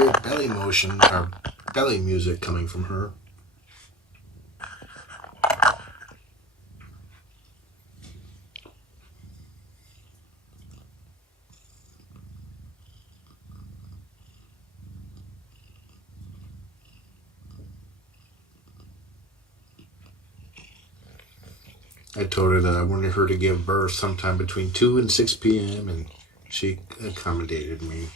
weird belly motion or belly music coming from her. I told her that I wanted her to give birth sometime between 2 and 6 p.m. and she accommodated me.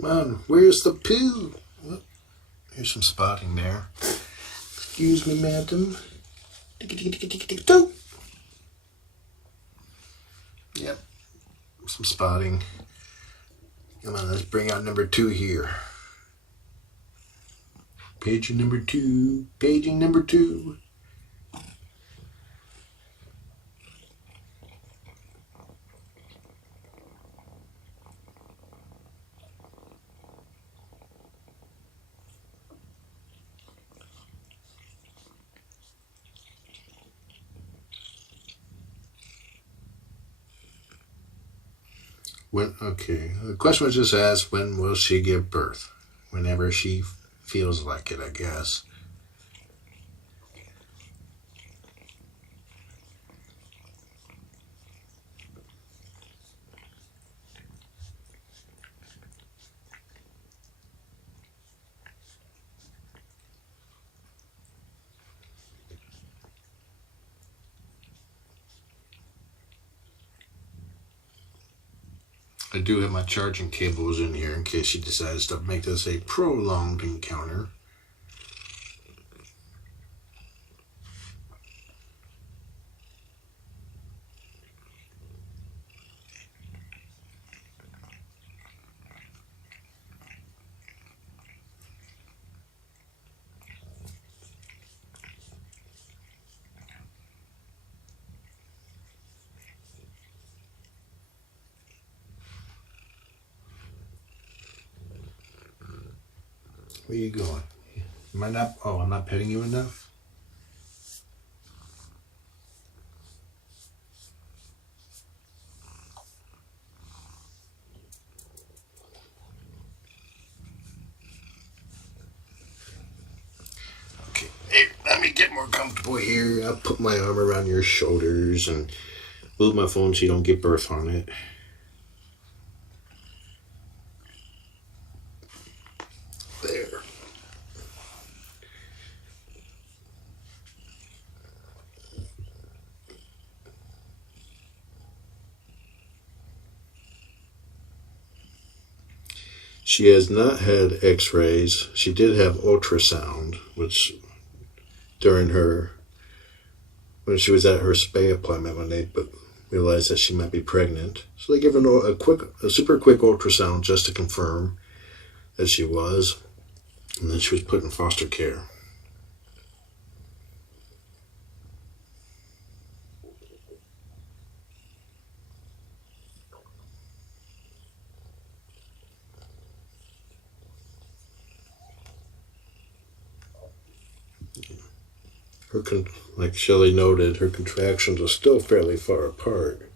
Come on, where's the poo? Oh, here's some spotting there. Excuse me, madam. Yep, some spotting. Come on, let's bring out number 2 here. Paging number 2. Paging number 2. Okay, the question was just asked, when will she give birth? Whenever she feels like it, I guess. I do have my charging cables in here in case she decides to make this a prolonged encounter. Where you going? Am I not? Oh, I'm not petting you enough? Okay, hey, let me get more comfortable here. I'll put my arm around your shoulders and move my phone so you don't give birth on it. There. She has not had x-rays. She did have ultrasound, which when she was at her spay appointment, when they realized that she might be pregnant. So they gave her a super quick ultrasound just to confirm that she was. And then she was put in foster care. Like Shelly noted, her contractions are still fairly far apart.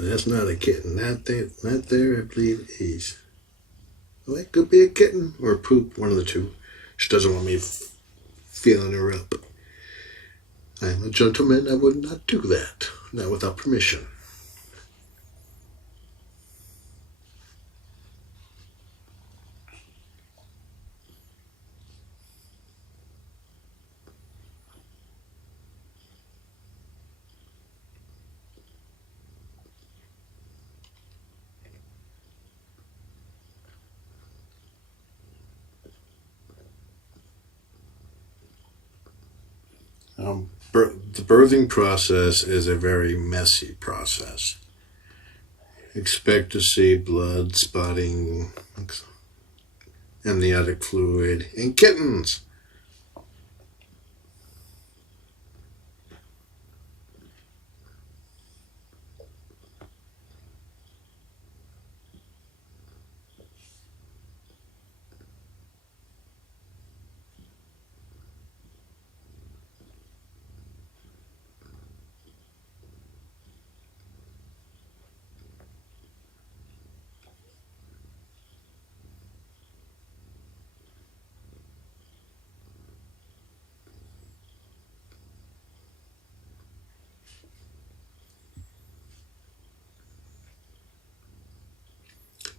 That's not a kitten. Not there, I believe is. Well, it could be a kitten or a poop, one of the two. She doesn't want me feeling her up. I am a gentleman. I would not do that. Not without permission. The birthing process is a very messy process. Expect to see blood, spotting, amniotic fluid, and kittens.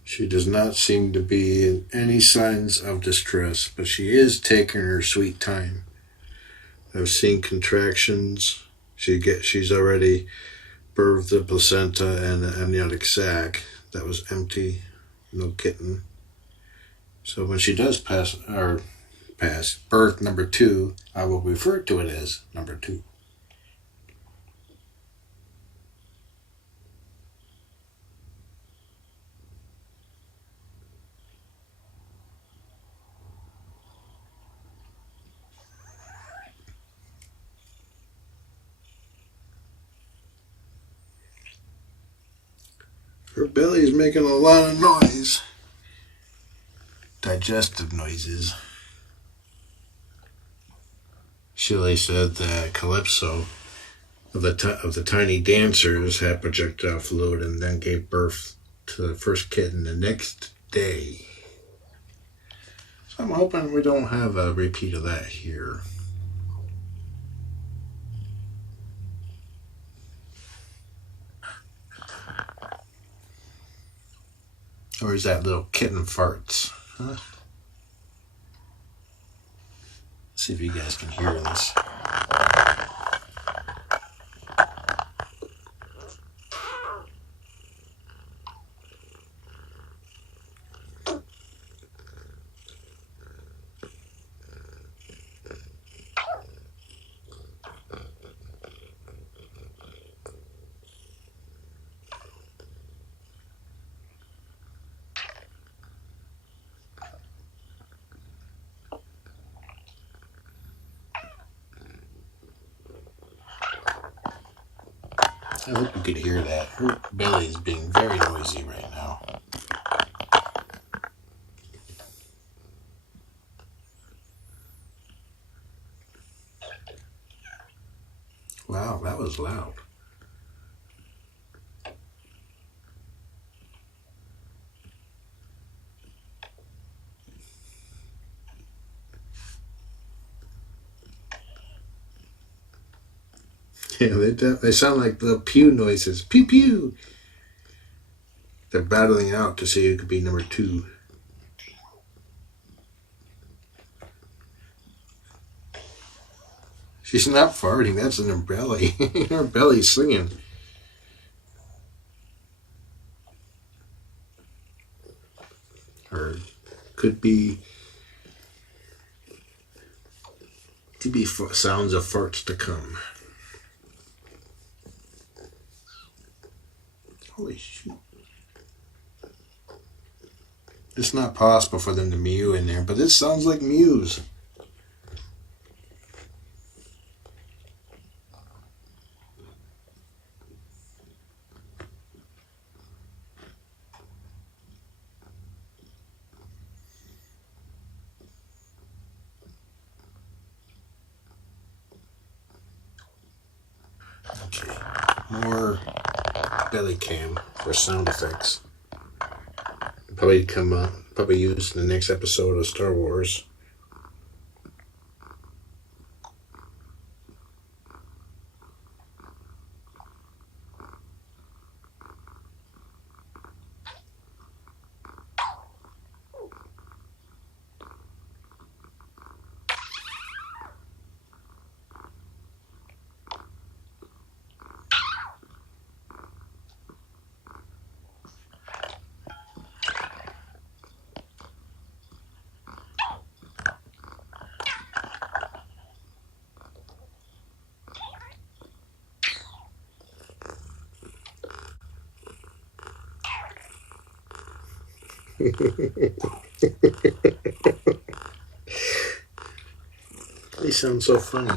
She does not seem to be in any signs of distress, but she is taking her sweet time. I've seen contractions. She's already birthed the placenta and the amniotic sac that was empty, no kitten. So when she does pass birth number 2, I will refer to it as number 2. Her belly is making a lot of noise. Digestive noises. Shelley said that Calypso of the tiny dancers had projectile fluid and then gave birth to the first kitten the next day. So I'm hoping we don't have a repeat of that here. Or is that little kitten farts? Huh? Let's see if you guys can hear this. I hope you could hear that. Her belly is being very noisy right now. Wow, that was loud. Yeah, they sound like the pew noises. Pew pew. They're battling out to see who could be number 2. She's not farting. That's in her belly. Her belly's singing. Or could be sounds of farts to come. Holy shit. It's not possible for them to mew in there, but it sounds like mews. Okay. More belly cam for sound effects. Probably used in the next episode of Star Wars. They sound so funny.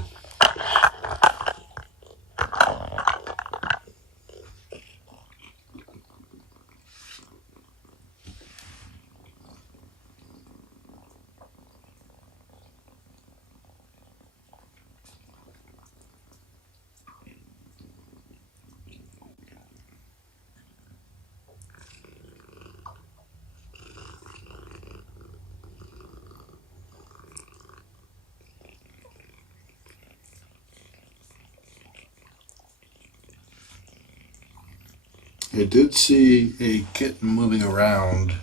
I did see a kitten moving around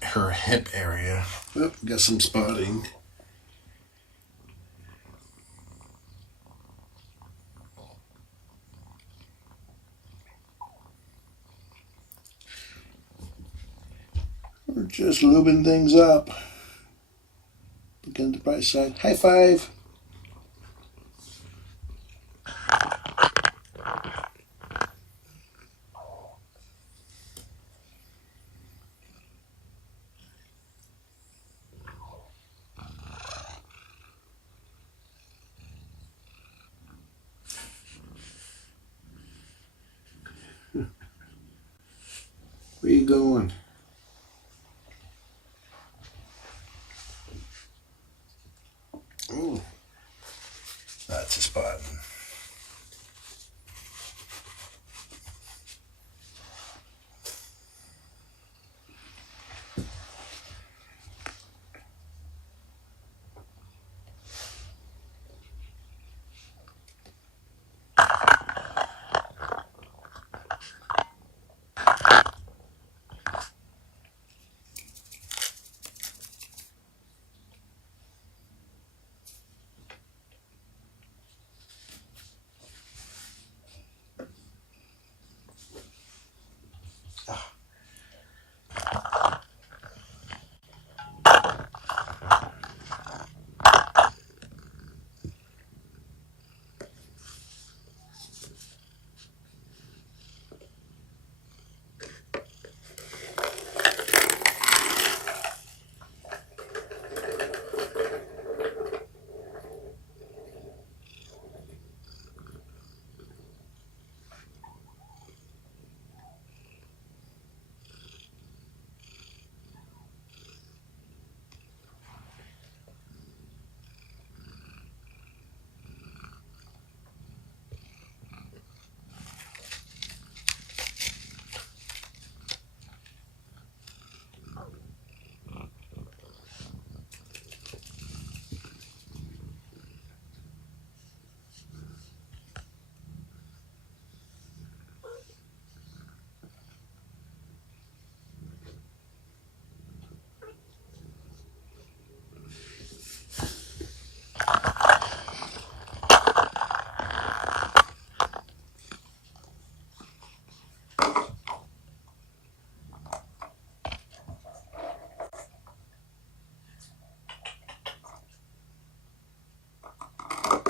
her hip area. Oh, got some spotting. We're just lubing things up. Look at the bright side. High five. Where you going? Ooh, that's a spot.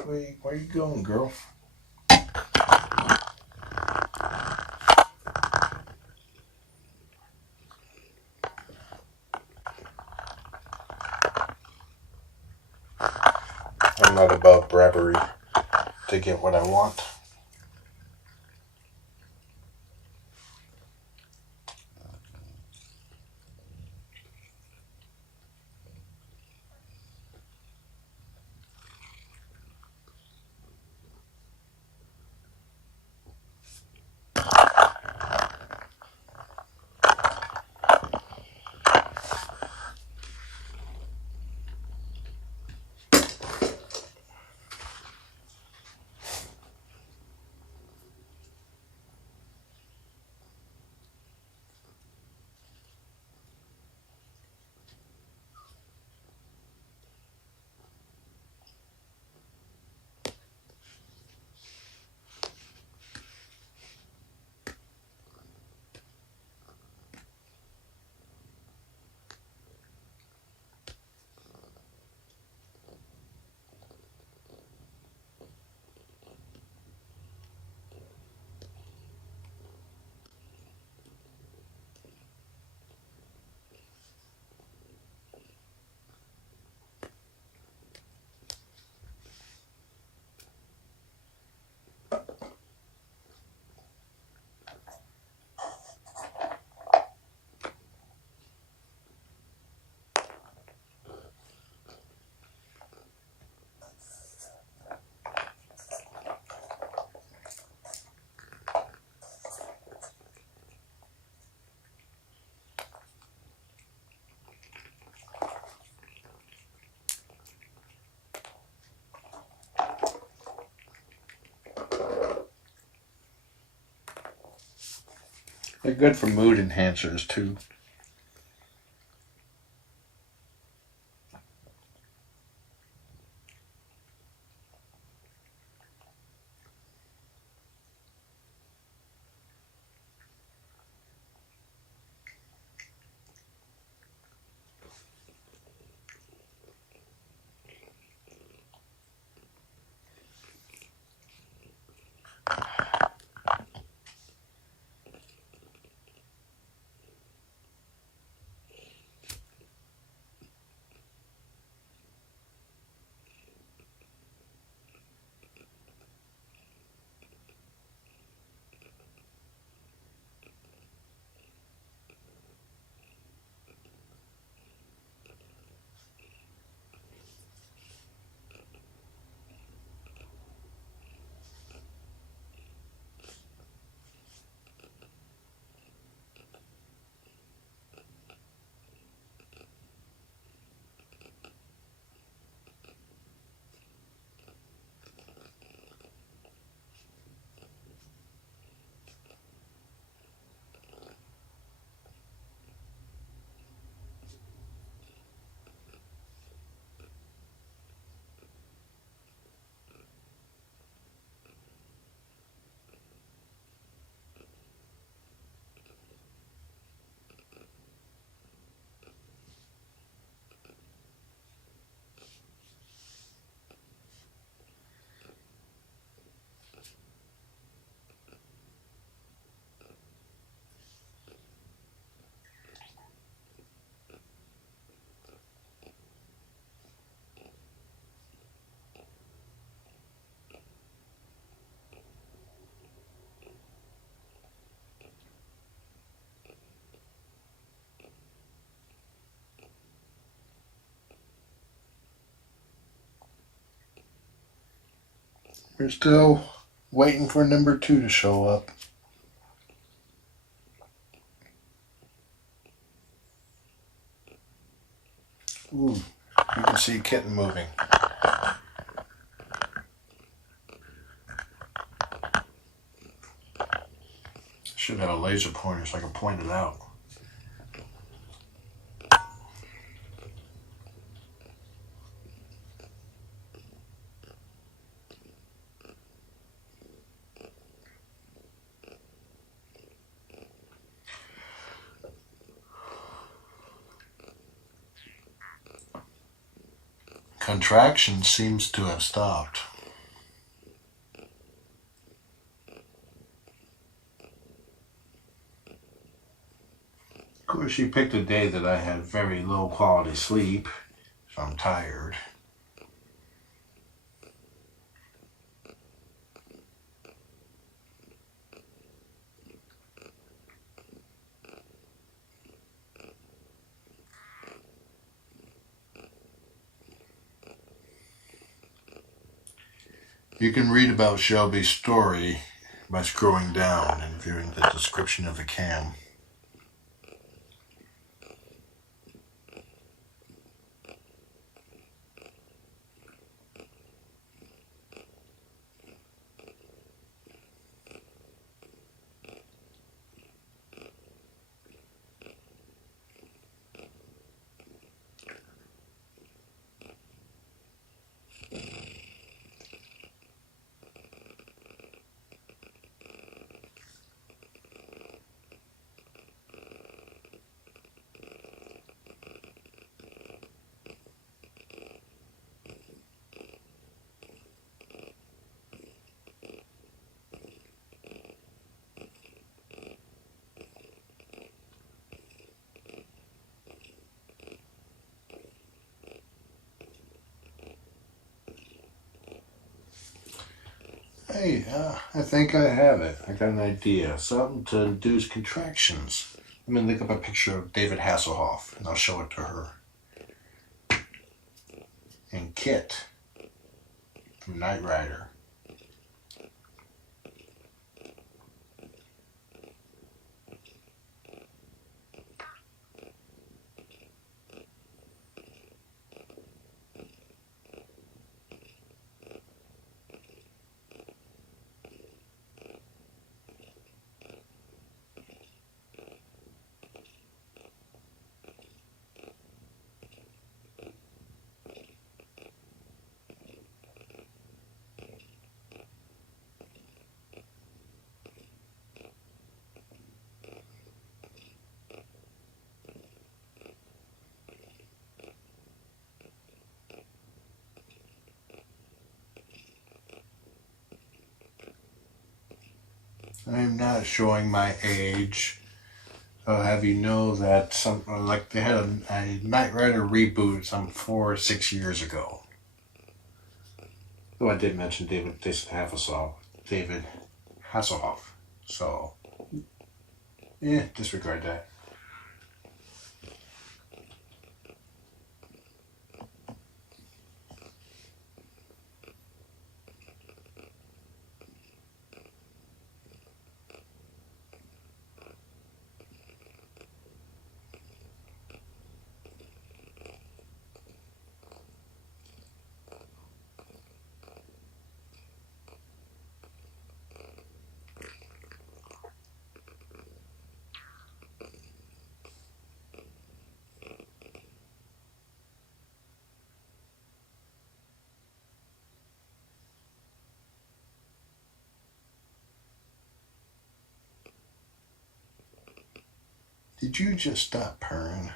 Where you going, girl? I'm not above bribery to get what I want. They're good for mood enhancers too. We're still waiting for number 2 to show up. Ooh, you can see a kitten moving. Should have a laser pointer so I can point it out. Contraction seems to have stopped. she picked a day that I had very low quality sleep, so I'm tired. You can read about Shelby's story by scrolling down and viewing the description of the cam. Hey, I think I have it. I got an idea. Something to induce contractions. Let me look up a picture of David Hasselhoff, and I'll show it to her. And Kit from Knight Rider. I'm not showing my age. I'll have you know that like they had a Knight Rider reboot some 4 or 6 years ago. Oh, I did mention David Hasselhoff. So, disregard that. Did you just stop purring?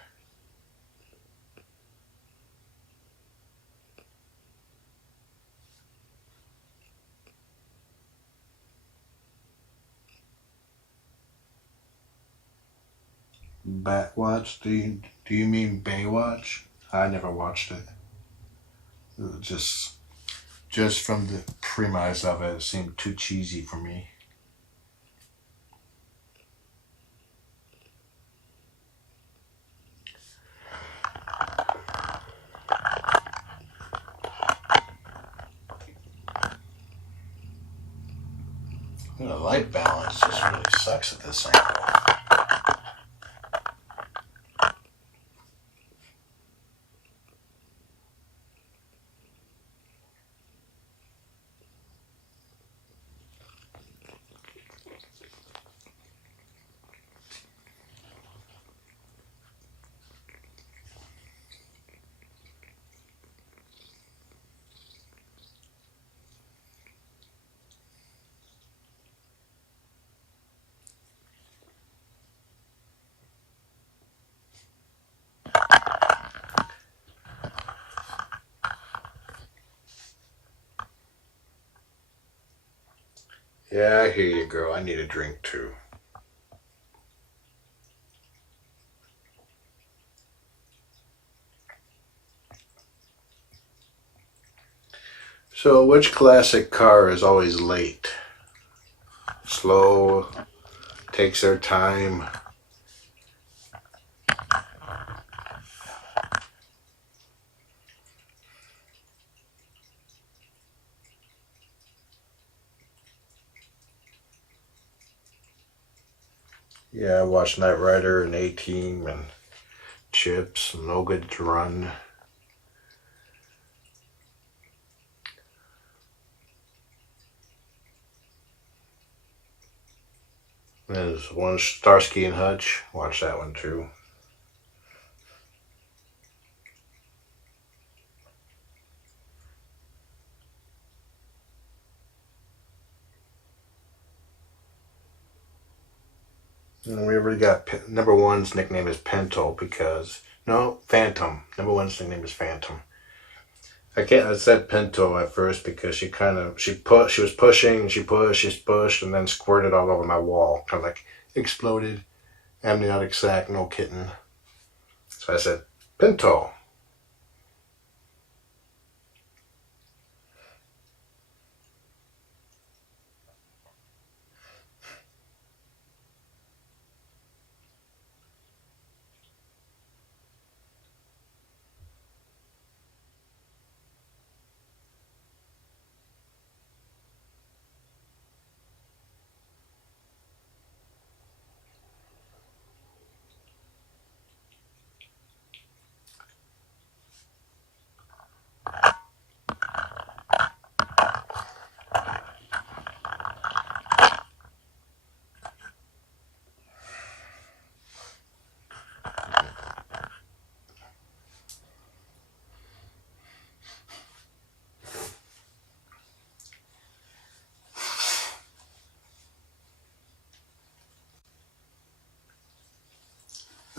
Batwatch? Do you mean Baywatch? I never watched it. Just from the premise of it seemed too cheesy for me. The light balance just really sucks at this angle. Yeah, I hear you, girl. I need a drink too. So, which classic car is always late? Slow, takes their time. Yeah, I watched Knight Rider and A-Team and Chips, No Good to Run. There's one Starsky and Hutch. Watch that one too. And we already got number one's nickname is Pinto because no Phantom. Number one's nickname is Phantom. I said Pinto at first because she was pushing, she pushed, and then squirted all over my wall, kind of like exploded, amniotic sac, no kitten. So I said Pinto.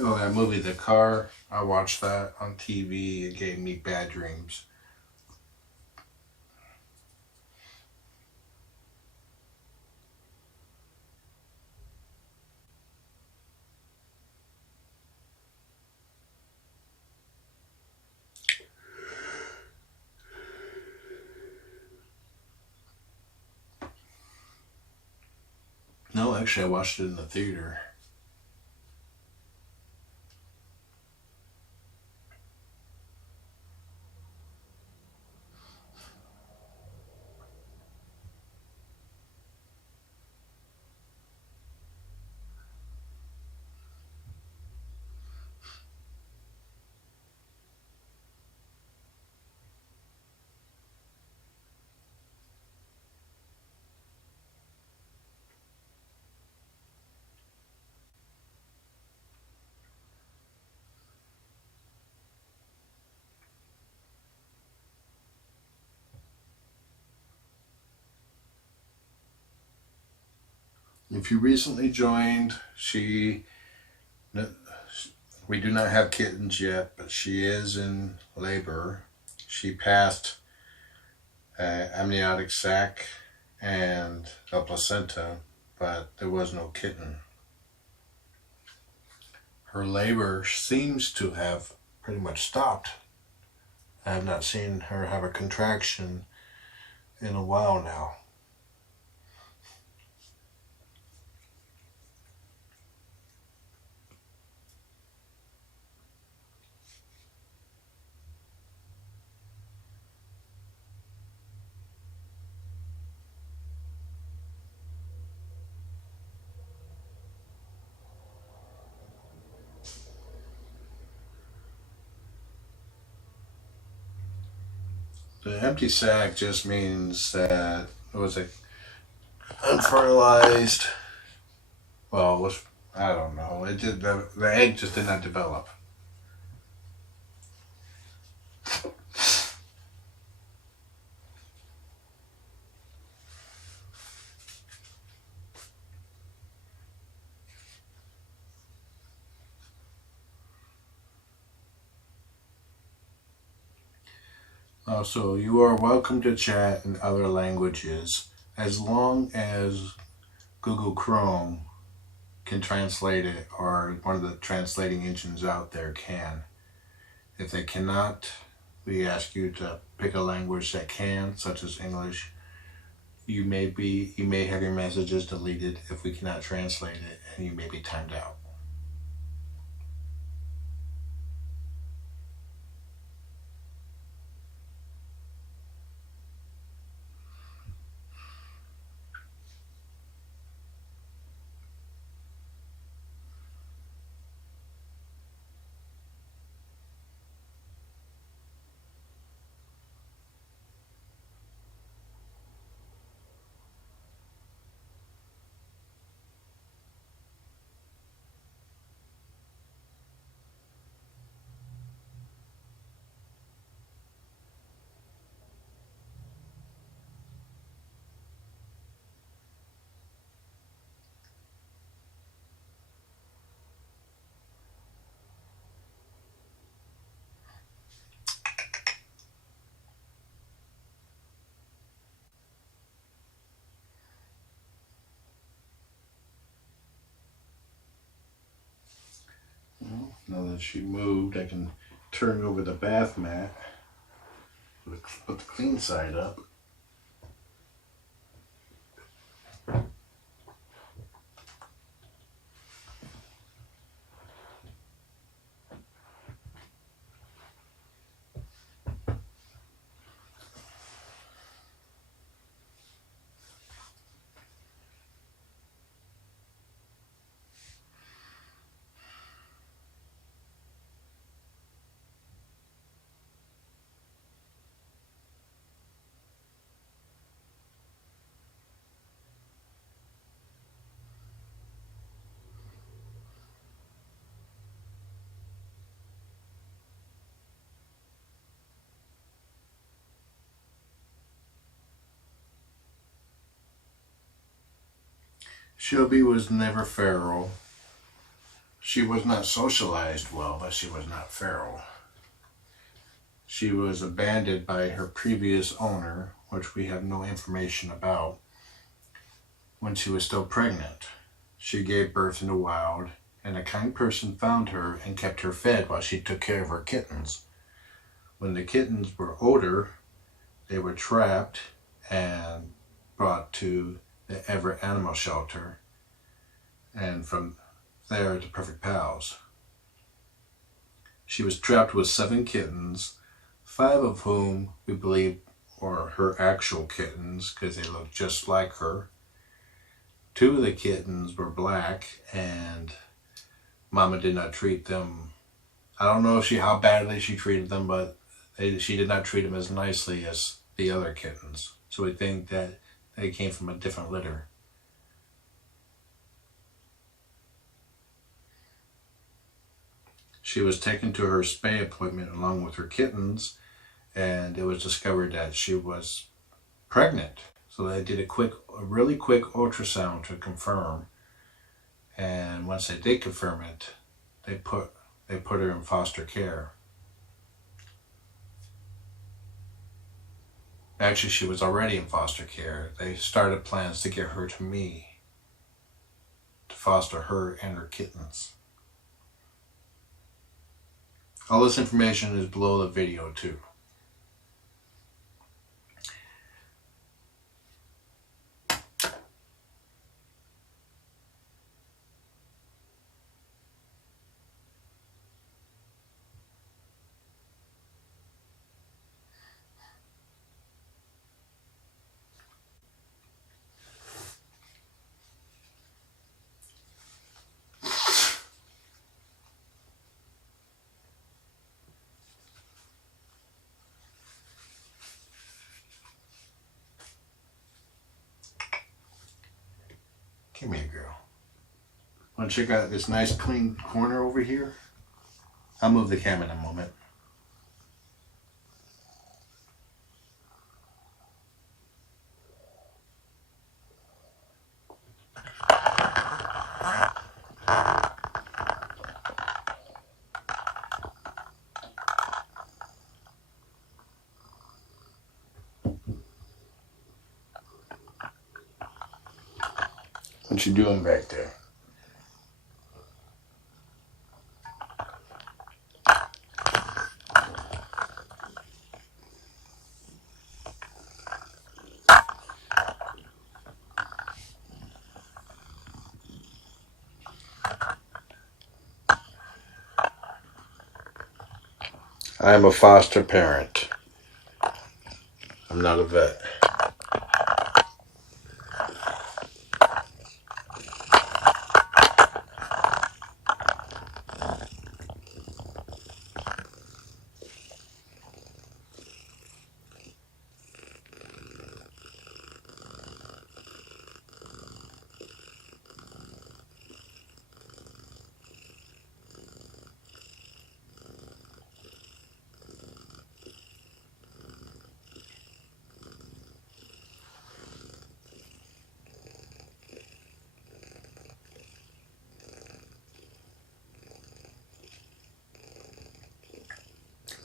Oh, that movie, The Car. I watched that on TV. It gave me bad dreams. No, actually, I watched it in the theater. If you recently joined, we do not have kittens yet, but she is in labor. She passed amniotic sac and a placenta, but there was no kitten. Her labor seems to have pretty much stopped. I have not seen her have a contraction in a while now. The empty sac just means that it was a unfertilized. Well, it was, I don't know. It did the egg just did not develop. So you are welcome to chat in other languages as long as Google Chrome can translate it, or one of the translating engines out there can. If they cannot, We ask you to pick a language that can, such as English. You may have your messages deleted if we cannot translate it, and you may be timed out. Well, now that she moved, I can turn over the bath mat, put the clean side up. Shelby was never feral. She was not socialized well, but she was not feral. She was abandoned by her previous owner, which we have no information about, when she was still pregnant. She gave birth in the wild, and a kind person found her and kept her fed while she took care of her kittens. When the kittens were older, they were trapped and brought to the Everett Animal Shelter, and from there to Purrfect Pals. She was trapped with 7 kittens, 5 of whom we believe were her actual kittens because they looked just like her. 2 of the kittens were black, and Mama did not treat them. I don't know how badly she treated them, but she did not treat them as nicely as the other kittens. So we think that they came from a different litter. She was taken to her spay appointment along with her kittens, and it was discovered that she was pregnant. So they did a really quick ultrasound to confirm. And once they did confirm it, they put her in foster care. Actually, she was already in foster care. They started plans to get her to me to foster her and her kittens. All this information is below the video too. Come here, girl. Want to check out this nice clean corner over here? I'll move the camera in a moment. What you doing back there? I'm a foster parent. I'm not a vet.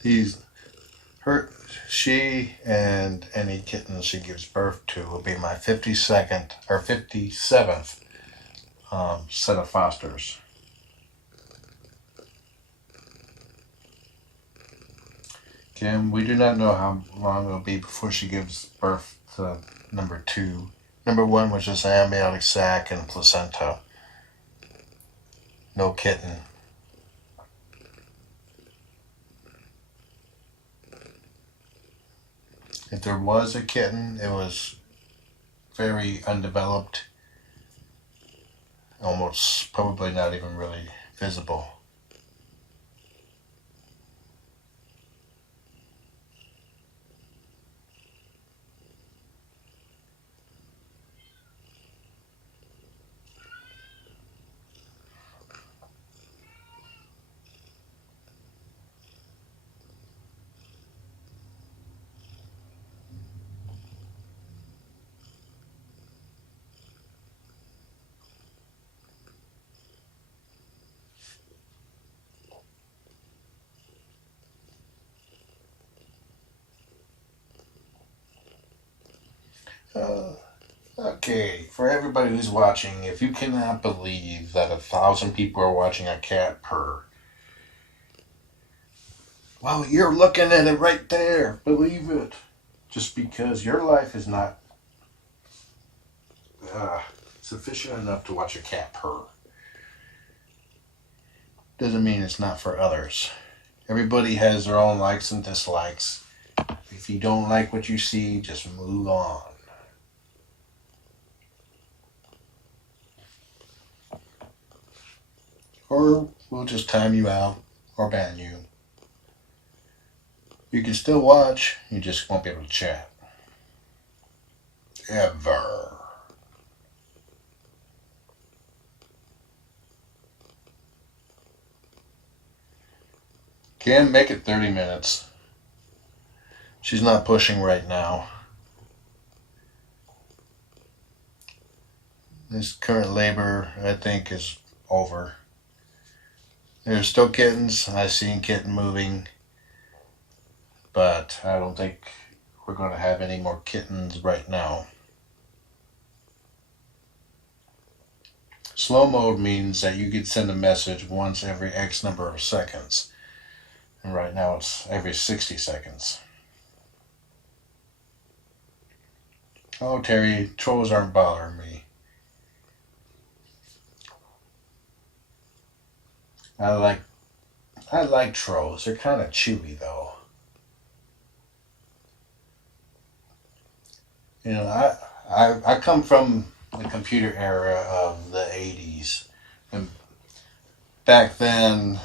He's her. She and any kittens she gives birth to will be my 52nd or 57th set of fosters. Kim, we do not know how long it will be before she gives birth to number 2. Number 1 was just amniotic sac and placenta. No kitten. If there was a kitten, it was very undeveloped, almost probably not even really visible. Okay, for everybody who's watching, if you cannot believe that 1,000 people are watching a cat purr, well, you're looking at it right there. Believe it. Just because your life is not sufficient enough to watch a cat purr doesn't mean it's not for others. Everybody has their own likes and dislikes. If you don't like what you see, just move on. Or we'll just time you out or ban you. You can still watch, you just won't be able to chat. Ever. Can make it 30 minutes. She's not pushing right now. This current labor, I think, is over. There's still kittens. I've seen kitten moving. But I don't think we're going to have any more kittens right now. Slow mode means that you could send a message once every X number of seconds. And right now it's every 60 seconds. Oh, Terry, trolls aren't bothering me. I like trolls. They're kind of chewy though. You know, I come from the computer era of the 80s. And back then,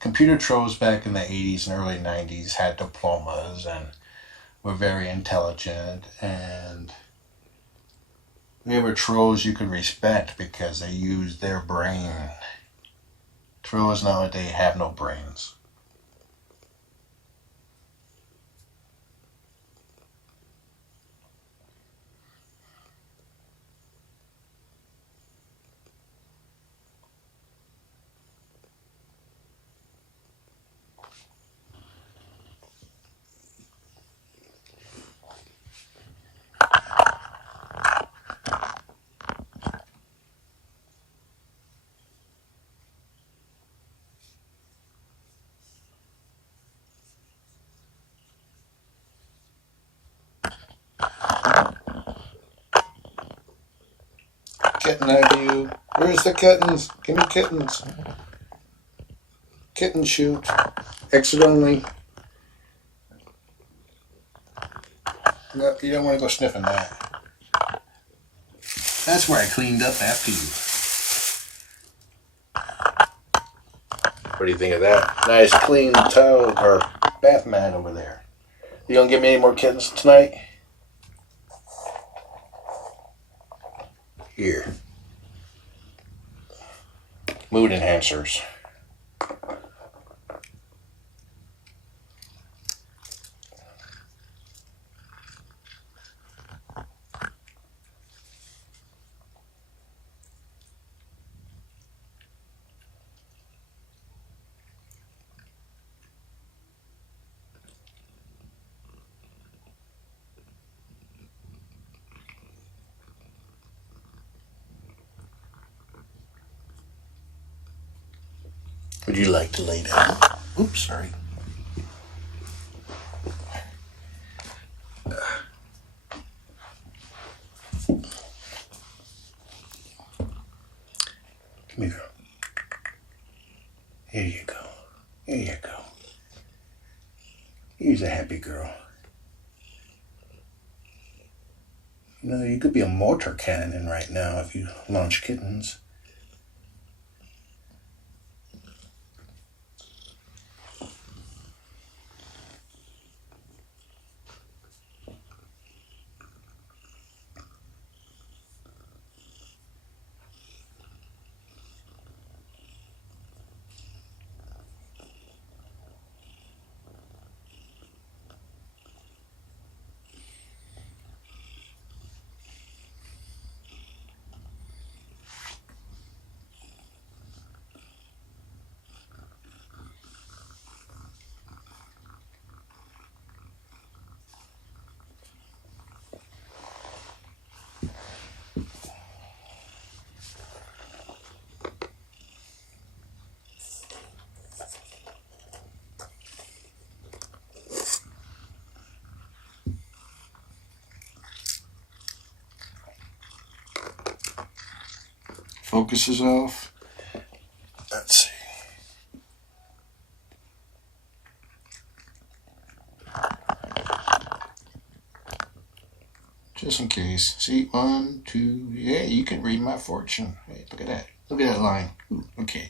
computer trolls back in the 80s and early 90s had diplomas and were very intelligent, and they were trolls you could respect because they used their brain. Trolls nowadays have no brains. Kitten, have you? Where's the kittens? Give me kittens. Kitten shoot. Exit only. No, you don't want to go sniffing that. That's where I cleaned up after you. What do you think of that? Nice clean towel or bath mat over there. You gonna give me any more kittens tonight? Here. Mood enhancers. Would you like to lay down? Oops, sorry. Come here. Here you go. Here you go. Here's a happy girl. You know, you could be a mortar cannon right now if you launch kittens. Focus is off. Let's see. Just in case. See, 1, 2, yeah, you can read my fortune. Hey, look at that. Look at that line. Ooh, okay.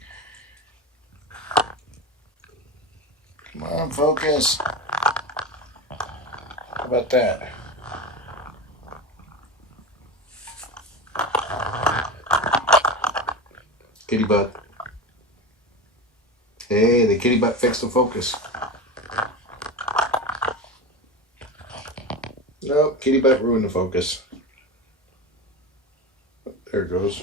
Come on, focus. How about that? Kitty butt. Hey, the kitty butt fixed the focus. Nope, kitty butt ruined the focus. There it goes.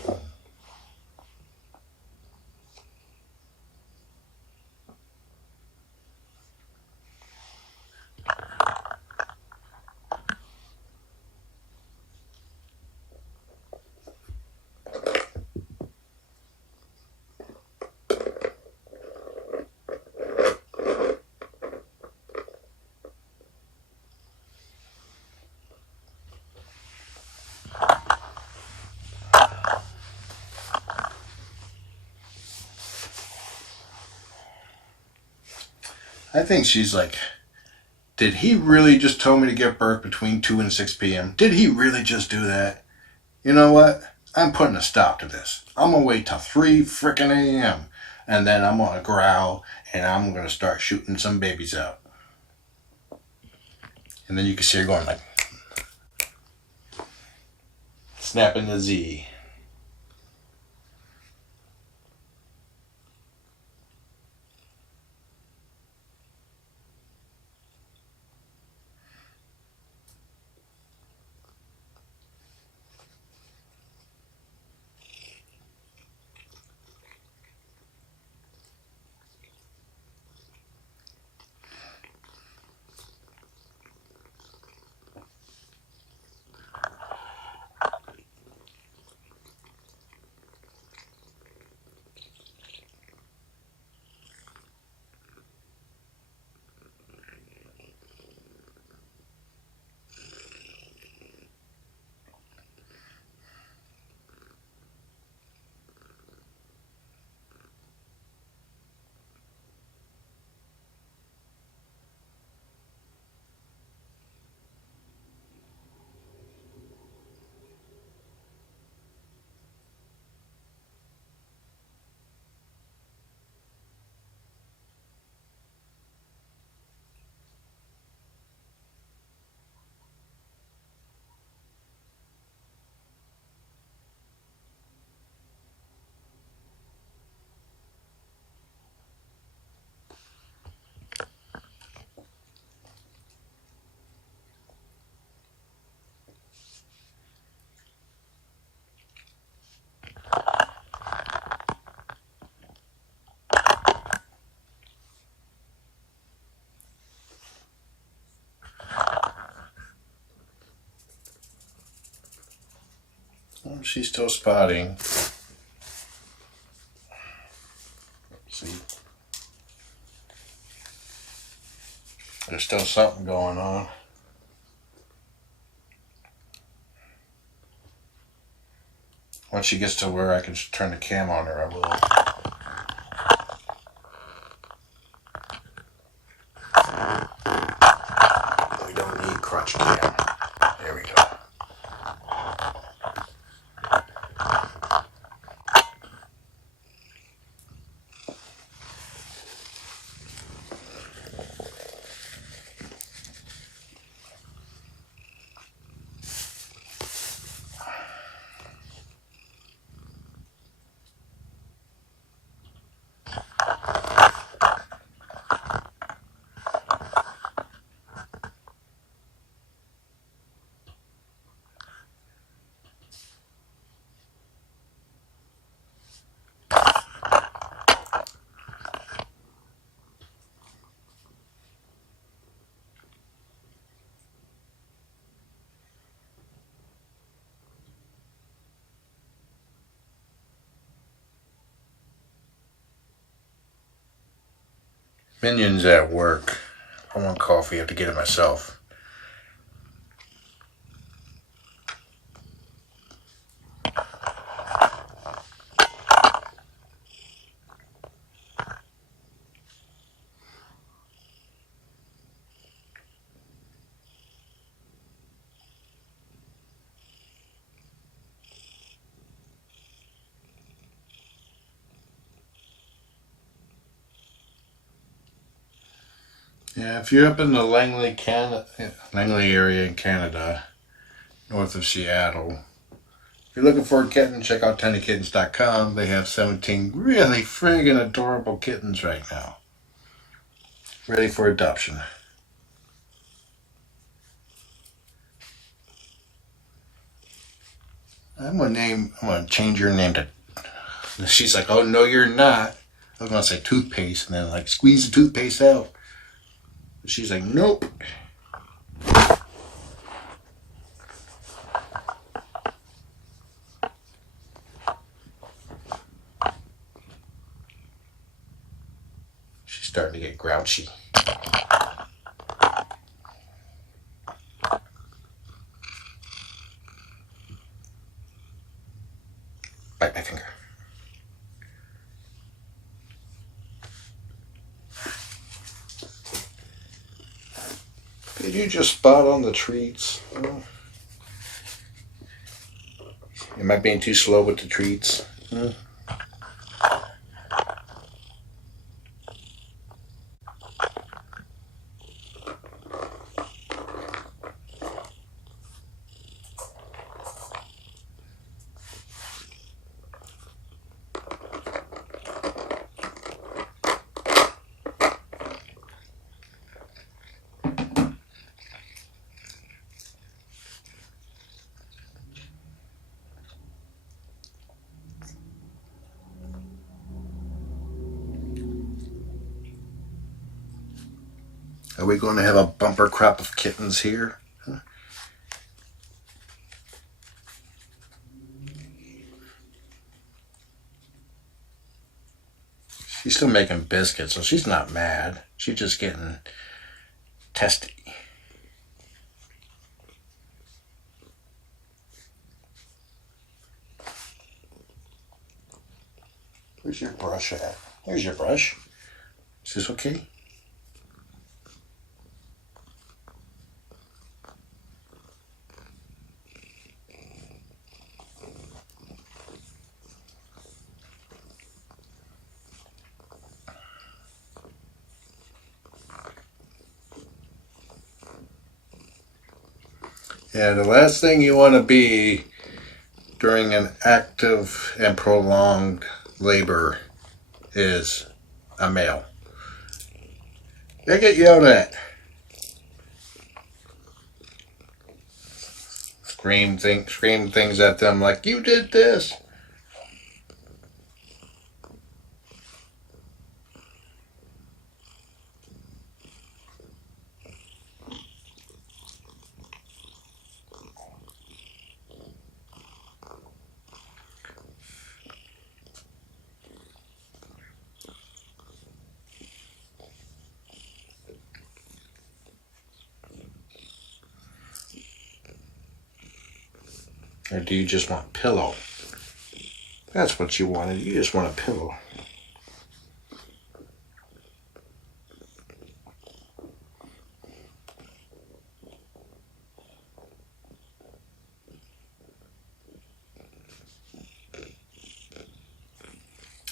I think she's like, did he really just tell me to give birth between 2 and 6 p.m.? Did he really just do that? You know what? I'm putting a stop to this. I'm going to wait till 3 frickin' a.m. and then I'm going to growl and I'm going to start shooting some babies out. And then you can see her going like, snapping the Z. She's still spotting. See? There's still something going on. Once she gets to where I can turn the cam on her, I will. We don't need crotch cam. There we go. Minion's at work. I want coffee. I have to get it myself. Yeah, if you're up in the Langley area in Canada, north of Seattle, if you're looking for a kitten, check out tinykittens.com. They have 17 really friggin' adorable kittens right now, ready for adoption. I'm gonna change your name to. She's like, oh no, you're not. I was gonna say toothpaste, and then like squeeze the toothpaste out. She's like, nope. She's starting to get grouchy. Bite my finger. Did you just spot on the treats? Am I being too slow with the treats? Are we going to have a bumper crop of kittens here? She's still making biscuits, so she's not mad. She's just getting testy. Where's your brush at? Here's your brush. Is this okay? Yeah, the last thing you want to be during an active and prolonged labor is a male. They get yelled at. Scream things at them like, you did this. Or do you just want a pillow? That's what you wanted. You just want a pillow.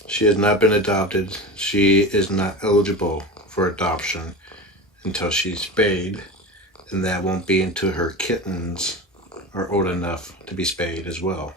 She has not been adopted. She is not eligible for adoption until she's spayed, and that won't be until her kittens are old enough to be spayed as well.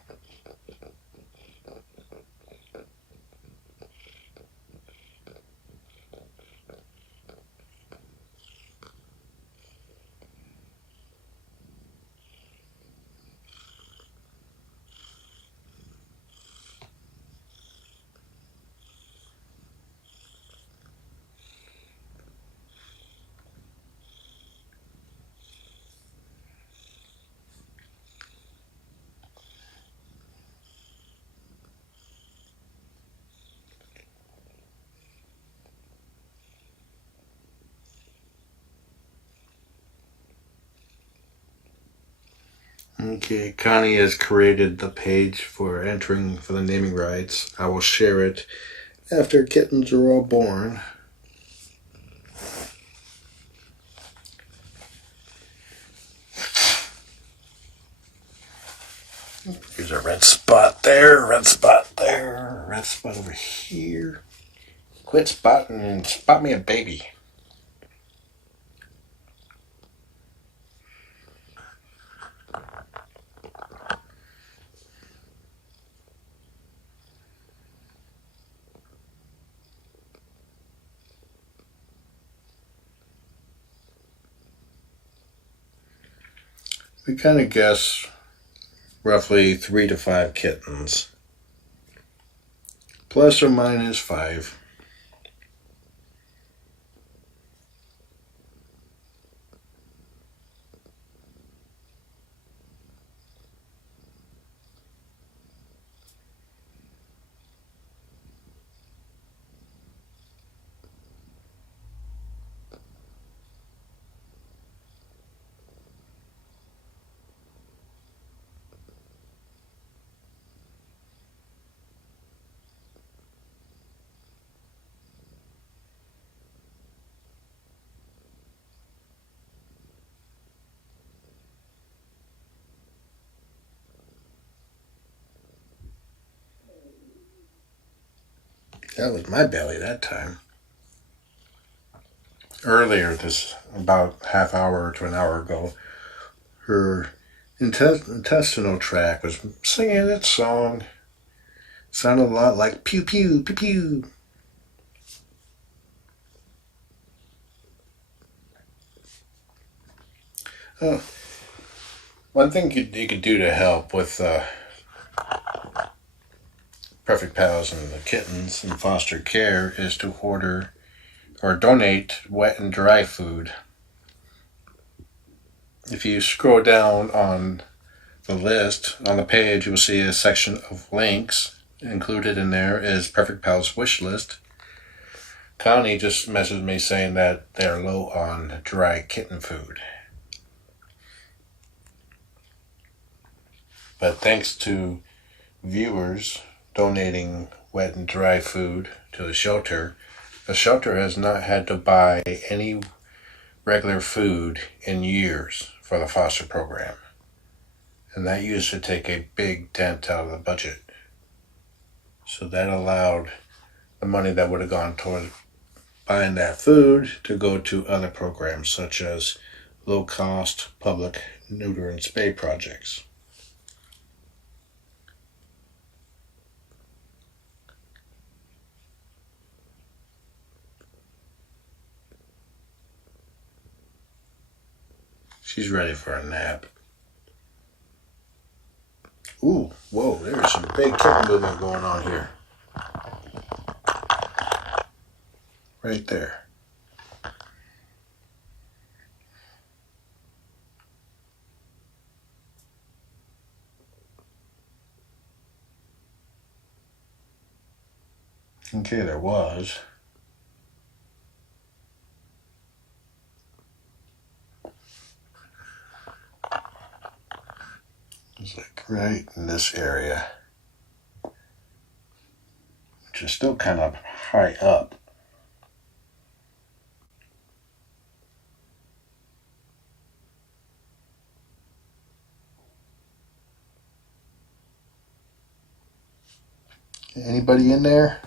Okay, Connie has created the page for entering for the naming rights. I will share it after kittens are all born. There's a red spot there, red spot there, red spot over here. Quit spotting and spot me a baby. We kind of guess roughly 3 to 5 kittens. Plus or minus 5. That was my belly that time. Earlier, this about half hour to an hour ago, her intestinal tract was singing its song. Sounded a lot like pew pew pew pew. Oh, one thing you could do to help with Purrfect Pals and the kittens in foster care is to order or donate wet and dry food. If you scroll down on the list, on the page, you will see a section of links. Included in there is Purrfect Pals wish list. Connie just messaged me saying that they're low on dry kitten food. But thanks to viewers donating wet and dry food to the shelter has not had to buy any regular food in years for the foster program. And that used to take a big dent out of the budget. So that allowed the money that would have gone toward buying that food to go to other programs such as low-cost public neuter and spay projects. She's ready for a nap. Ooh, whoa, there's some big kitten movement going on here. Right there. Okay, there was. It's like, right in this area, which is still kind of high up. Anybody in there?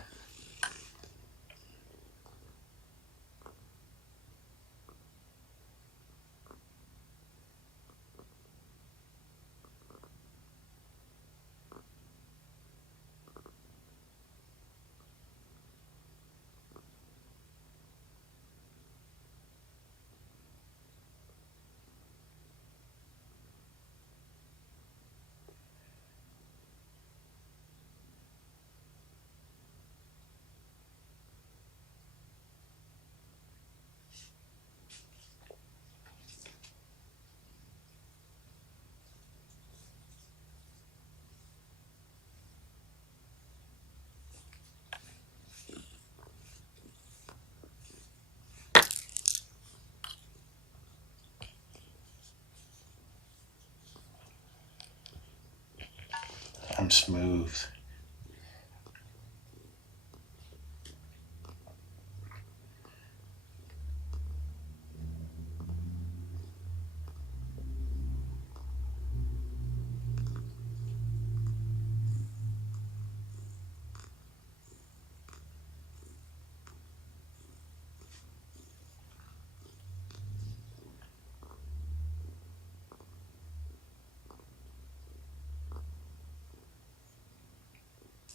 I'm smooth.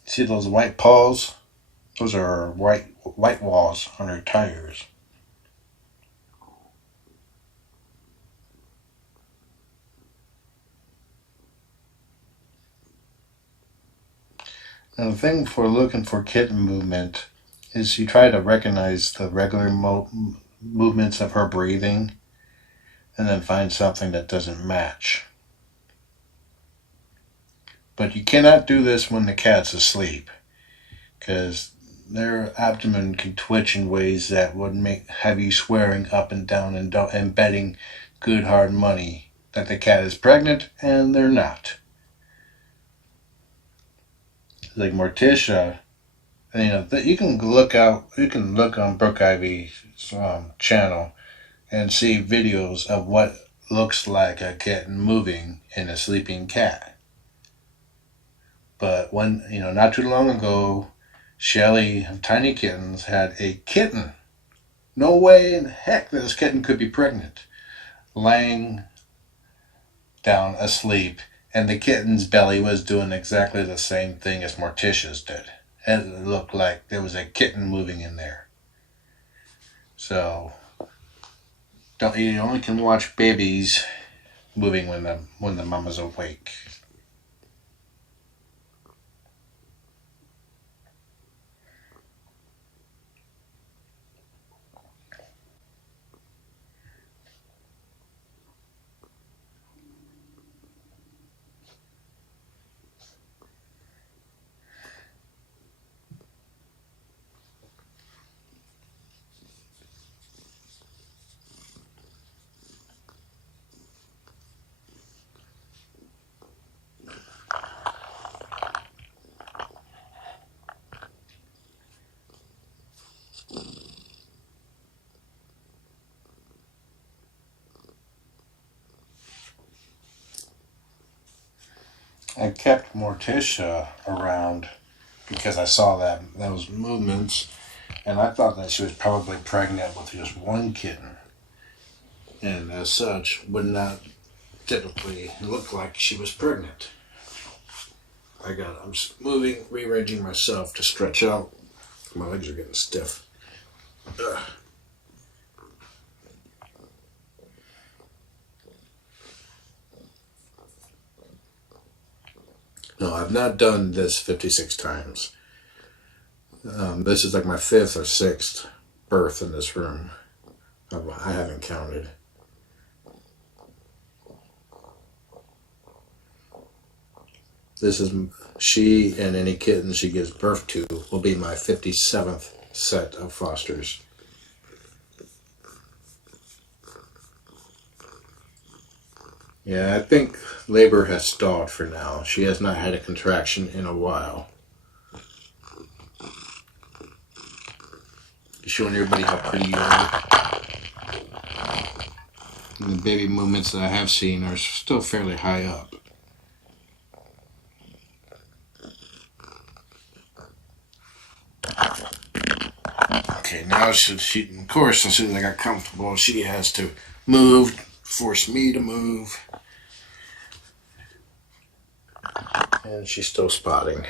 See those white paws? Those are white walls on her tires. Now the thing for looking for kitten movement is you try to recognize the regular movements of her breathing and then find something that doesn't match. But you cannot do this when the cat's asleep, because their abdomen can twitch in ways that would have you swearing up and down and betting good hard money that the cat is pregnant, and they're not. Like Morticia, you can look on Brooke Ivy's channel and see videos of what looks like a kitten moving in a sleeping cat. But when, not too long ago, Shelly of Tiny Kittens had a kitten. No way in heck this kitten could be pregnant. Laying down asleep, and the kitten's belly was doing exactly the same thing as Morticia's did. It looked like there was a kitten moving in there. So, you only can watch babies moving when the mama's awake. I kept Morticia around because I saw those movements, and I thought that she was probably pregnant with just one kitten, and as such would not typically look like she was pregnant. I'm moving, rearranging myself to stretch out. My legs are getting stiff. Ugh. No, I've not done this 56 times. This is like my 5th or 6th birth in this room. I haven't counted. This is she, and any kitten she gives birth to will be my 57th set of fosters. Yeah, I think labor has stalled for now. She has not had a contraction in a while. Showing everybody how pretty you are. And the baby movements that I have seen are still fairly high up. Okay, now she of course, as soon as I got comfortable, she has to move, force me to move. And she's still spotting.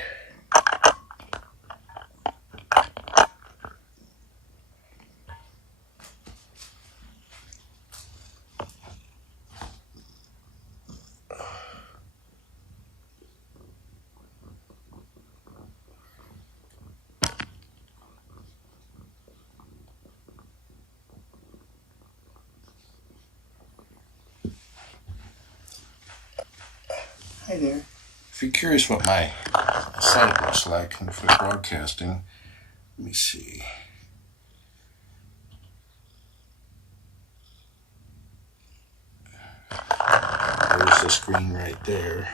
Hi there. If you're curious what my setup looks like for broadcasting, let me see. There's the screen right there.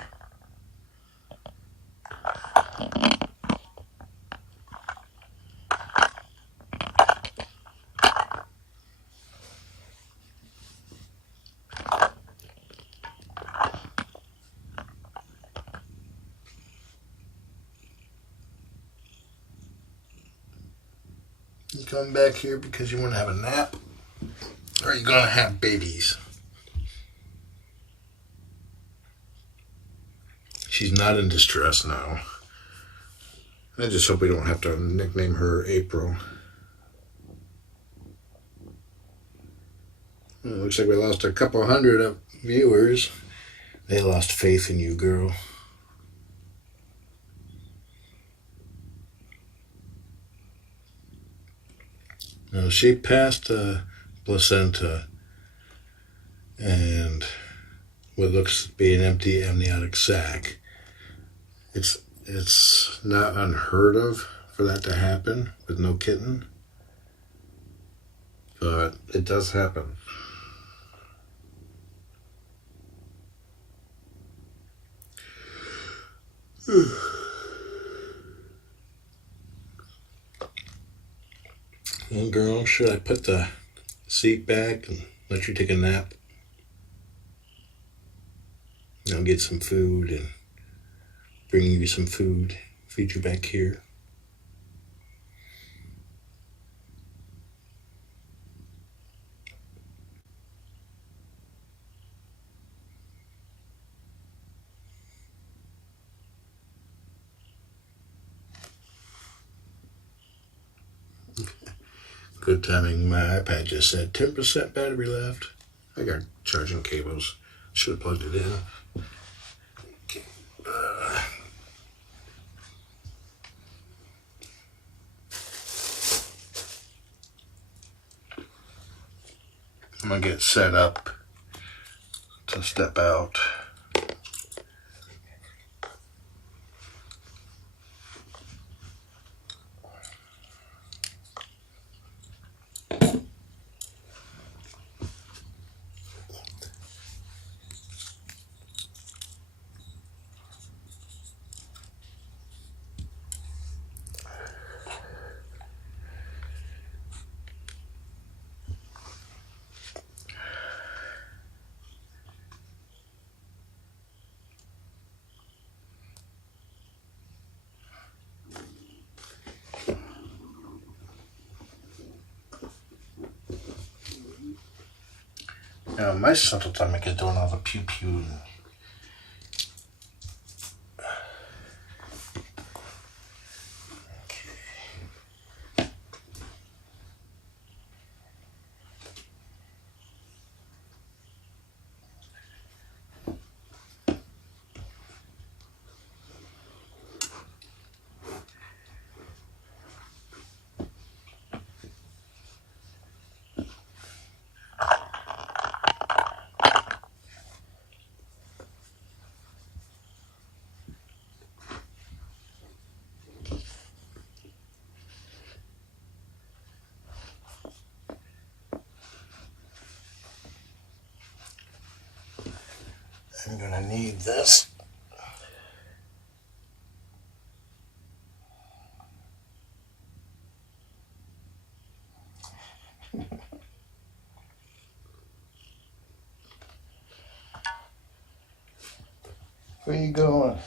You coming back here because you want to have a nap? Or are you going to have babies? She's not in distress now. I just hope we don't have to nickname her April. Well, it looks like we lost a couple hundred of viewers. They lost faith in you, girl. Now, she passed the placenta and what looks to be an empty amniotic sac. It's not unheard of for that to happen with no kitten, but it does happen. Well, girl, should I put the seat back and let you take a nap? I'll get some food and bring you some food, feed you back here. Good timing. My iPad just said 10% battery left. I got charging cables. Should have plugged it in. Okay. I'm going to get set up to step out. Now, my central stomach is doing all the pew-pew. I'm gonna need this. Where you going?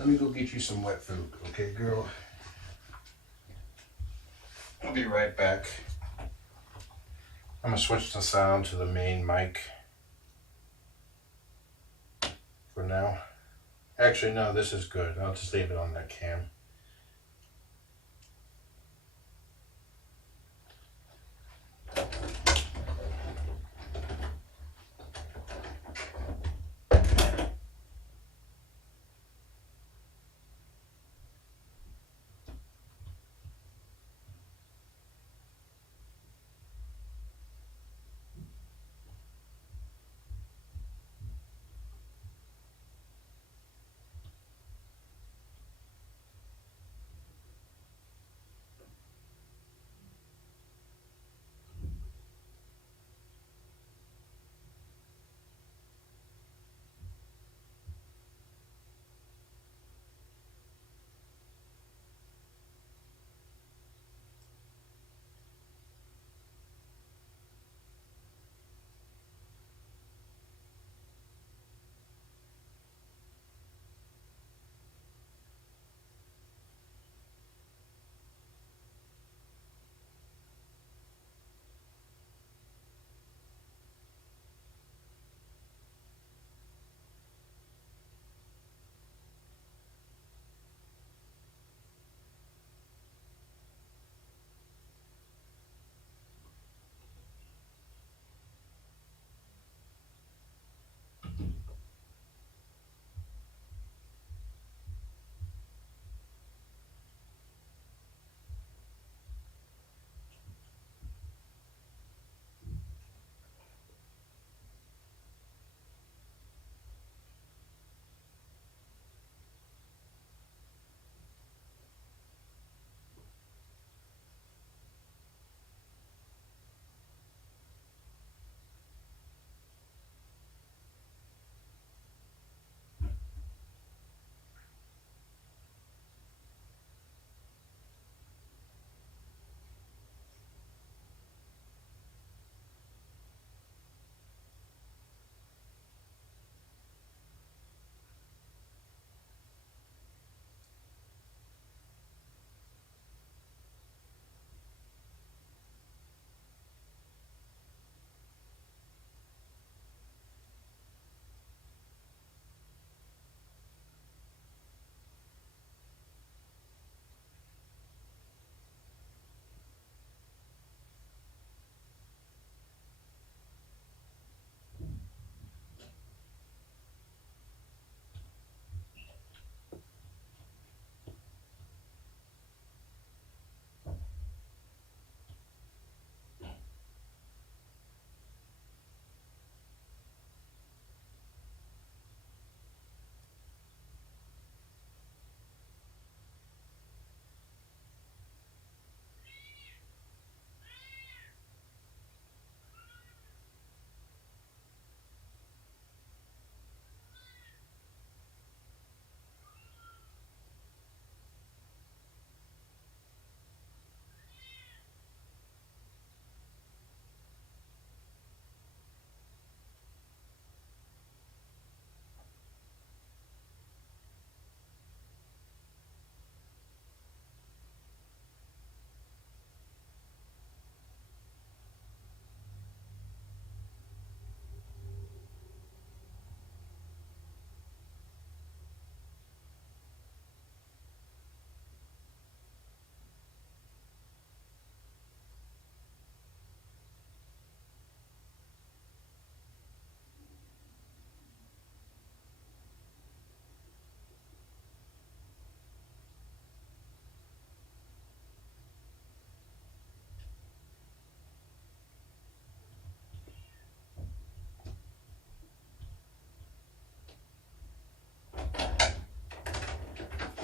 Let me go get you some wet food, okay, girl? I'll be right back. I'm gonna switch the sound to the main mic for now. Actually, no, this is good. I'll just leave it on that cam.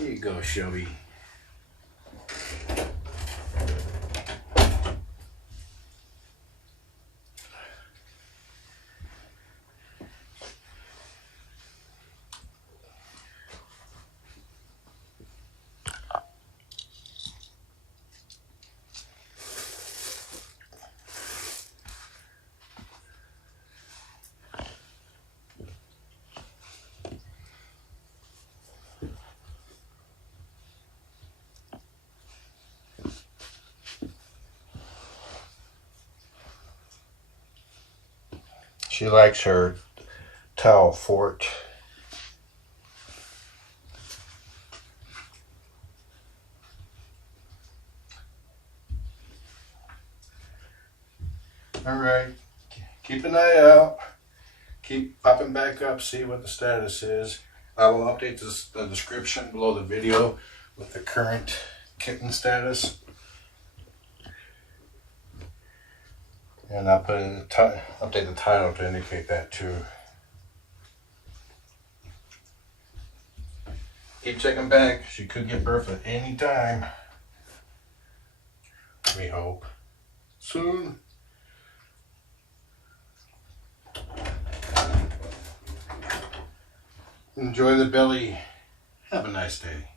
There you go, Shelby. She likes her towel fort. All right, keep an eye out. Keep popping back up, see what the status is. I will update the description below the video with the current kitten status. And I'll put in update the title to indicate that too. Keep checking back. She could give birth at any time. We hope. Soon. Enjoy the belly. Have a nice day.